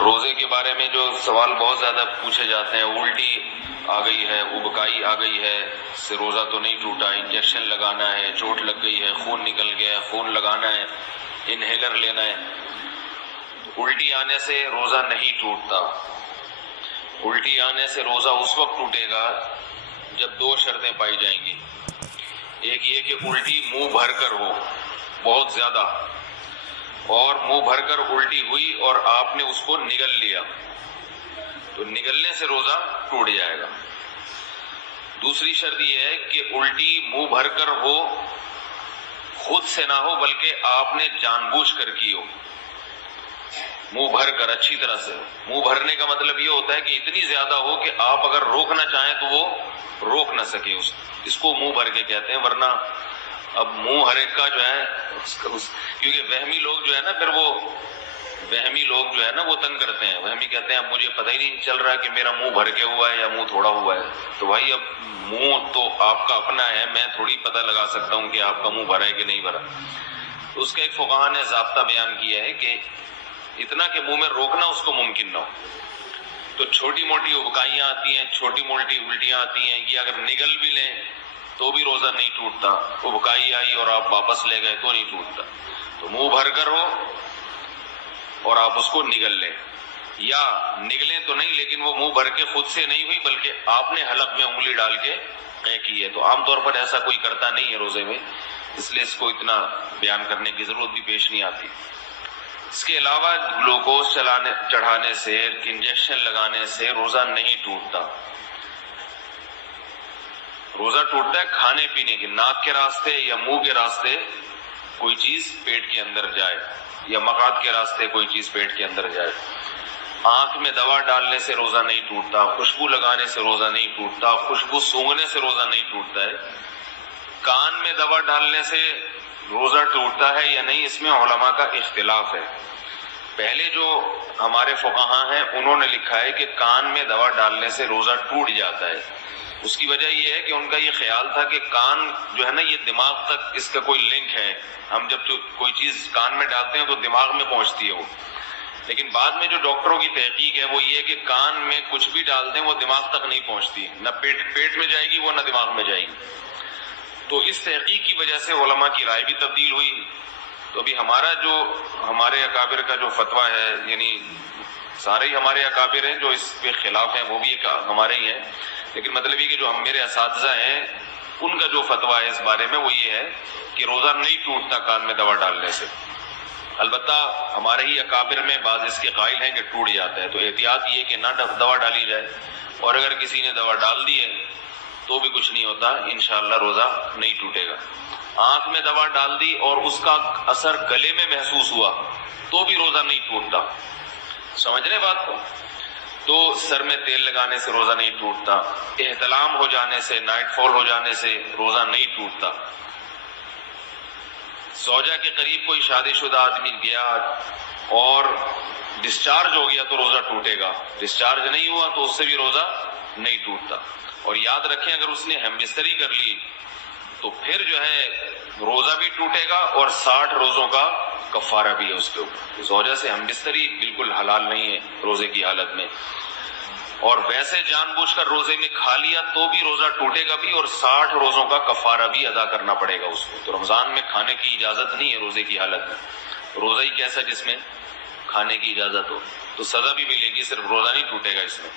روزے کے بارے میں جو سوال بہت زیادہ پوچھے جاتے ہیں، الٹی آ گئی ہے، ابکائی آ گئی ہے، اس سے روزہ تو نہیں ٹوٹا، انجیکشن لگانا ہے، چوٹ لگ گئی ہے، خون نکل گیا ہے، خون لگانا ہے، انہیلر لینا ہے۔ الٹی آنے سے روزہ نہیں ٹوٹتا۔ الٹی آنے سے روزہ اس وقت ٹوٹے گا جب دو شرطیں پائی جائیں گی۔ ایک یہ کہ الٹی منہ بھر کر ہو، بہت زیادہ، اور منہ بھر کر الٹی ہوئی اور آپ نے اس کو نگل لیا تو نگلنے سے روزہ ٹوٹ جائے گا۔ دوسری شرط یہ ہے کہ الٹی منہ بھر کر ہو، خود سے نہ ہو بلکہ آپ نے جان بوجھ کر کی ہو، منہ بھر کر اچھی طرح سے۔ منہ بھرنے کا مطلب یہ ہوتا ہے کہ اتنی زیادہ ہو کہ آپ اگر روکنا چاہیں تو وہ روک نہ سکے، اس کو منہ بھر کے کہتے ہیں۔ ورنہ اب منہ ہر ایک کا جو ہے کیونکہ وہمی لوگ جو ہے نا، پھر وہ وہمی لوگ جو ہے نا وہ تنگ کرتے ہیں۔ وہمی کہتے ہیں اب مجھے پتہ ہی نہیں چل رہا کہ میرا منہ بھر کے ہوا ہے یا منہ تھوڑا ہوا ہے۔ تو بھائی اب منہ تو آپ کا اپنا ہے، میں تھوڑی پتہ لگا سکتا ہوں کہ آپ کا منہ بھرا ہے کہ نہیں بھرا۔ تو اس کا ایک فقہا نے ضابطہ بیان کیا ہے کہ اتنا کہ منہ میں روکنا اس کو ممکن نہ ہو۔ تو چھوٹی موٹی ابکائیاں آتی ہیں، چھوٹی موٹی الٹیاں آتی ہیں، یہ اگر نگل بھی لیں تو بھی روزہ نہیں ٹوٹتا۔ ابکائی آئی اور آپ واپس لے گئے تو نہیں ٹوٹتا۔ تو منہ بھر کر ہو اور آپ اس کو نگل لیں، یا نگلیں تو نہیں لیکن وہ منہ بھر کے خود سے نہیں ہوئی بلکہ آپ نے حلق میں انگلی ڈال کے قے کی ہے۔ تو عام طور پر ایسا کوئی کرتا نہیں ہے روزے میں، اس لیے اس کو اتنا بیان کرنے کی ضرورت بھی پیش نہیں آتی۔ اس کے علاوہ گلوکوز چڑھانے سے، انجیکشن لگانے سے روزہ نہیں ٹوٹتا۔ روزہ ٹوٹتا ہے کھانے پینے کے، ناک کے راستے یا منہ کے راستے کوئی چیز پیٹ کے اندر جائے، یا مقعد کے راستے کوئی چیز پیٹ کے اندر جائے۔ آنکھ میں دوا ڈالنے سے روزہ نہیں ٹوٹتا، خوشبو لگانے سے روزہ نہیں ٹوٹتا، خوشبو سونگھنے سے روزہ نہیں ٹوٹتا ہے۔ کان میں دوا ڈالنے سے روزہ ٹوٹتا ہے یا نہیں، اس میں علماء کا اختلاف ہے۔ پہلے جو ہمارے فقہاء ہیں انہوں نے لکھا ہے کہ کان میں دوا ڈالنے سے روزہ ٹوٹ جاتا ہے۔ اس کی وجہ یہ ہے کہ ان کا یہ خیال تھا کہ کان جو ہے نا یہ دماغ تک اس کا کوئی لنک ہے، ہم جب کوئی چیز کان میں ڈالتے ہیں تو دماغ میں پہنچتی ہے وہ، لیکن بعد میں جو ڈاکٹروں کی تحقیق ہے وہ یہ ہے کہ کان میں کچھ بھی ڈال دیں وہ دماغ تک نہیں پہنچتی، نہ پیٹ میں جائے گی وہ، نہ دماغ میں جائے گی۔ تو اس تحقیق کی وجہ سے علماء کی رائے بھی تبدیل ہوئی۔ تو ابھی ہمارے اکابر کا جو فتویٰ ہے، یعنی سارے ہی ہمارے اکابر ہیں جو اس پہ خلاف ہیں، وہ بھی ہمارے ہی ہیں، لیکن مطلب یہ کہ جو میرے اساتذہ ہیں ان کا جو فتویٰ ہے اس بارے میں وہ یہ ہے کہ روزہ نہیں ٹوٹتا کان میں دوا ڈالنے سے۔ البتہ ہمارے ہی اکابر میں بعض اس کے قائل ہیں کہ ٹوٹ جاتا ہے، تو احتیاط یہ کہ نہ دوا ڈالی جائے، اور اگر کسی نے دوا ڈال دی ہے تو بھی کچھ نہیں ہوتا، انشاءاللہ روزہ نہیں ٹوٹے گا۔ آنکھ میں دوا ڈال دی اور اس کا اثر گلے میں محسوس ہوا تو بھی روزہ نہیں ٹوٹتا، سمجھ رہے بات کو؟ تو سر میں تیل لگانے سے روزہ نہیں ٹوٹتا، احتلام ہو جانے سے، نائٹ فال ہو جانے سے روزہ نہیں ٹوٹتا۔ زوجہ کے قریب کوئی شادی شدہ آدمی گیا اور ڈسچارج ہو گیا تو روزہ ٹوٹے گا، ڈسچارج نہیں ہوا تو اس سے بھی روزہ نہیں ٹوٹتا۔ اور یاد رکھیں اگر اس نے ہم بستری کر لی تو پھر جو ہے روزہ بھی ٹوٹے گا اور 60 روزوں کا کفارہ بھی ہے اس کے اوپر۔ زوجہ سے ہم بستری بالکل حلال نہیں ہے روزے کی حالت میں، اور ویسے جان بوجھ کر روزے میں کھا لیا تو بھی روزہ ٹوٹے گا بھی، اور 60 روزوں کا کفارہ بھی ادا کرنا پڑے گا اس کو۔ تو رمضان میں کھانے کی اجازت نہیں ہے روزے کی حالت میں، روزہ ہی کیسا جس میں کھانے کی اجازت ہو، تو سزا بھی ملے گی، صرف روزہ نہیں ٹوٹے گا اس میں۔